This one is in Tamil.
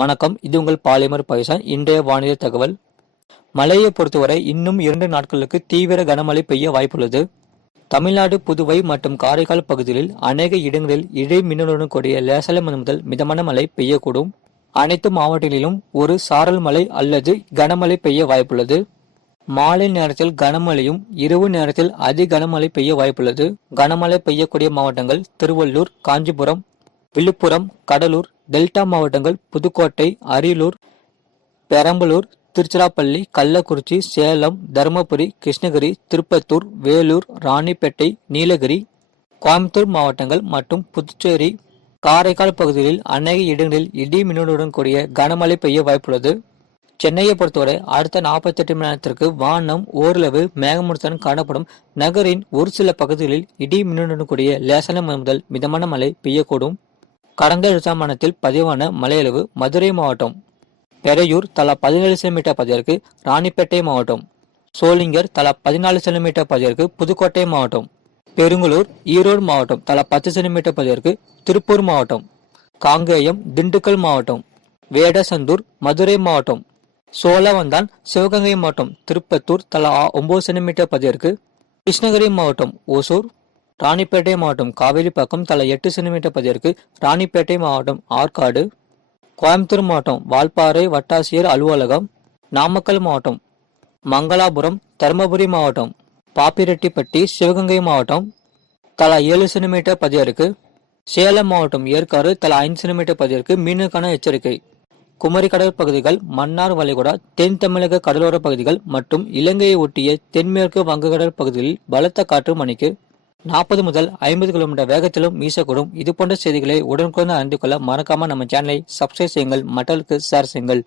வணக்கம், இது உங்கள் பாலிமர் பைசான். இன்றைய வானிலை தகவல். மழையை பொறுத்தவரை இன்னும் 2 நாட்களுக்கு தீவிர கனமழை பெய்ய வாய்ப்புள்ளது. தமிழ்நாடு, புதுவை மற்றும் காரைக்கால் பகுதிகளில் அநேக இடங்களில் இடி மின்னலுடன் கூடிய லேசான முதல் மிதமான மழை பெய்யக்கூடும். அனைத்து மாவட்டங்களிலும் ஒரு சாரல் மழை அல்லது கனமழை பெய்ய வாய்ப்புள்ளது. மாலை நேரத்தில் கனமழையும் இரவு நேரத்தில் அதி கனமழை பெய்ய வாய்ப்புள்ளது. கனமழை பெய்யக்கூடிய மாவட்டங்கள் திருவள்ளூர், காஞ்சிபுரம், விழுப்புரம், கடலூர், டெல்டா மாவட்டங்கள் புதுக்கோட்டை, அரியலூர், பெரம்பலூர், திருச்சிராப்பள்ளி, கள்ளக்குறிச்சி, சேலம், தருமபுரி, கிருஷ்ணகிரி, திருப்பத்தூர், வேலூர், ராணிப்பேட்டை, நீலகிரி, கோயம்புத்தூர் மாவட்டங்கள் மற்றும் புதுச்சேரி, காரைக்கால் பகுதிகளில் அநேக இடங்களில் இடி மின்னலுடன் கூடிய கனமழை பெய்ய வாய்ப்புள்ளது. சென்னையை பொறுத்தவரை அடுத்த 48 மணி நேரத்திற்கு வானம் ஓரளவு மேகமூட்டத்துடன் காணப்படும். நகரின் ஒரு சில பகுதிகளில் இடி மின்னலுடன் கூடிய லேசான முதல் மிதமான மழை பெய்யக்கூடும். கடந்த 2 பதிவான மழையளவு மதுரை மாவட்டம் பெரையூர் தலா 17 சென்டிமீட்டர் பதிவிற்கு, ராணிப்பேட்டை மாவட்டம் சோளிங்கர் தலா 14 சென்டிமீட்டர் பதிவிற்கு, புதுக்கோட்டை மாவட்டம் பெருங்கலூர், ஈரோடு மாவட்டம் தலா 10 சென்டிமீட்டர் பதிவிற்கு, திருப்பூர் மாவட்டம் காங்கேயம், திண்டுக்கல் மாவட்டம் வேடசந்தூர், மதுரை மாவட்டம் சோழவந்தான், சிவகங்கை மாவட்டம் திருப்பத்தூர் தலா 9 சென்டிமீட்டர் பதிவிற்கு, கிருஷ்ணகிரி மாவட்டம் ஓசூர், ராணிப்பேட்டை மாவட்டம் காவேரிப்பாக்கம் தலா 8 சென்டிமீட்டர் பதிவிற்கு, ராணிப்பேட்டை மாவட்டம் ஆற்காடு, கோயம்புத்தூர் மாவட்டம் வால்பாறை வட்டாட்சியர் அலுவலகம், நாமக்கல் மாவட்டம் மங்களாபுரம், தருமபுரி மாவட்டம் பாப்பிரெட்டிப்பட்டி, சிவகங்கை மாவட்டம் தலா 7 சென்டிமீட்டர் பதிவிற்கு, சேலம் மாவட்டம் ஏற்காடு தலா 5 சென்டிமீட்டர் பதிவிற்கு மீனுக்கான எச்சரிக்கை. குமரி கடல் பகுதிகள், மன்னார் வளைகுடா, தென் தமிழக கடலோர பகுதிகள் மற்றும் இலங்கையை ஒட்டிய தென்மேற்கு வங்கக்கடல் பகுதிகளில் பலத்த காற்று மணிக்கு 40 முதல் 50 கிலோமீட்டர் வேகத்திலும் வீசக்கூடும். இது போன்ற செய்திகளை உடனுக்குடன் அறிந்து கொள்ள மறக்காம நம்ம சேனலை சப்ஸ்கிரைப் செய்யுங்கள், மற்றவர்களுக்கு ஷேர் செய்யுங்கள்.